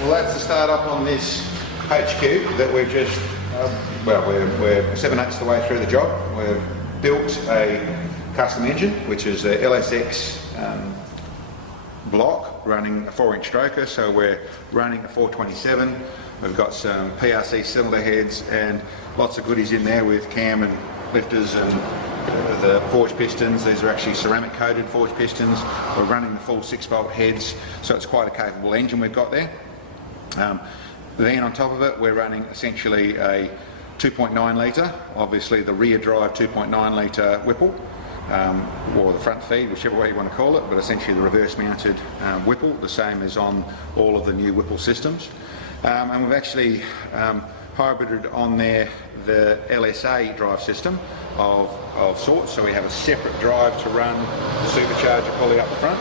Well, that's the start up on this HQ that we've just, we're 7/8 the way through the job. We've built a custom engine, which is a LSX block running a 4-inch stroker, so we're running a 427. We've got some PRC cylinder heads and lots of goodies in there with cam and lifters and the forged pistons. These are actually ceramic coated forged pistons. We're running the full 6-bolt heads, so it's quite a capable engine we've got there. Then on top of it we're running essentially a 2.9 litre, obviously the rear drive 2.9 litre Whipple, or the front feed, whichever way you want to call it, but essentially the reverse mounted Whipple, the same as on all of the new Whipple systems. And we've actually hybrided on there the LSA drive system of sorts, so we have a separate drive to run the supercharger pulley up the front,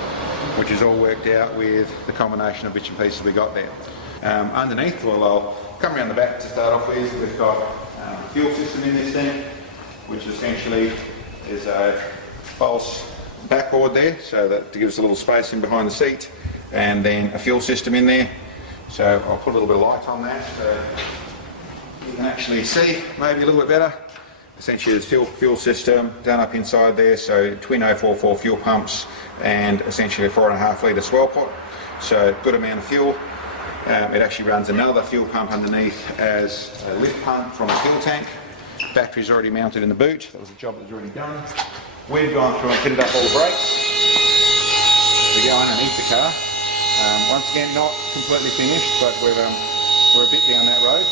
which is all worked out with the combination of bits and pieces we got there. Underneath, well, I'll come around the back to start off with. We've got a fuel system in this thing, which essentially is a false backboard there, so that gives a little space in behind the seat, and then a fuel system in there. So I'll put a little bit of light on that so you can actually see maybe a little bit better. Essentially there's fuel system done up inside there, so twin 044 fuel pumps and essentially a 4.5 litre swell pot, so good amount of fuel. It actually runs another fuel pump underneath as a lift pump from a fuel tank. Battery's already mounted in the boot, that was a job that was already done. We've gone through and fitted up all the brakes to go underneath the car. Once again, not completely finished, but we're a bit down that road.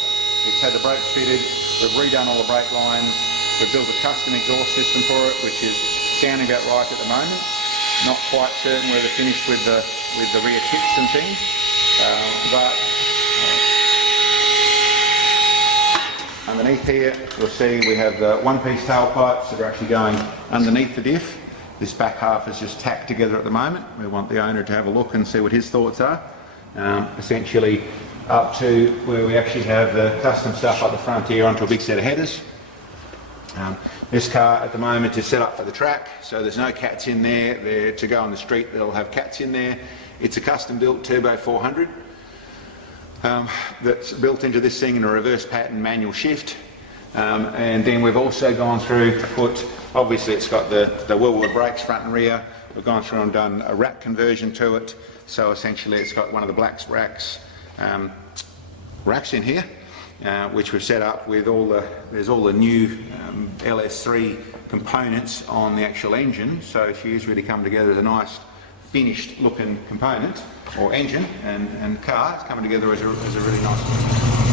We've had the brakes fitted, we've redone all the brake lines, we've built a custom exhaust system for it, which is sounding about right at the moment. Not quite certain whether they're finished with the rear tips and things, but underneath here you'll see we have the one-piece tailpipes that are actually going underneath the diff. This back half is just tacked together at the moment. We want the owner to have a look and see what his thoughts are. Essentially up to where we actually have the custom stuff up the front here onto a big set of headers. This car at the moment is set up for the track, so there's no cats in there. They're to go on the street, they'll have cats in there. It's a custom built Turbo 400 that's built into this thing in a reverse pattern manual shift. And then we've also gone through to put, obviously it's got the wheel brakes front and rear. We've gone through and done a rack conversion to it, so essentially it's got one of the black racks in here, which we've set up with there's all the new LS3 components on the actual engine, so she's really come together as a nice finished looking component or engine and car. It's coming together as a really nice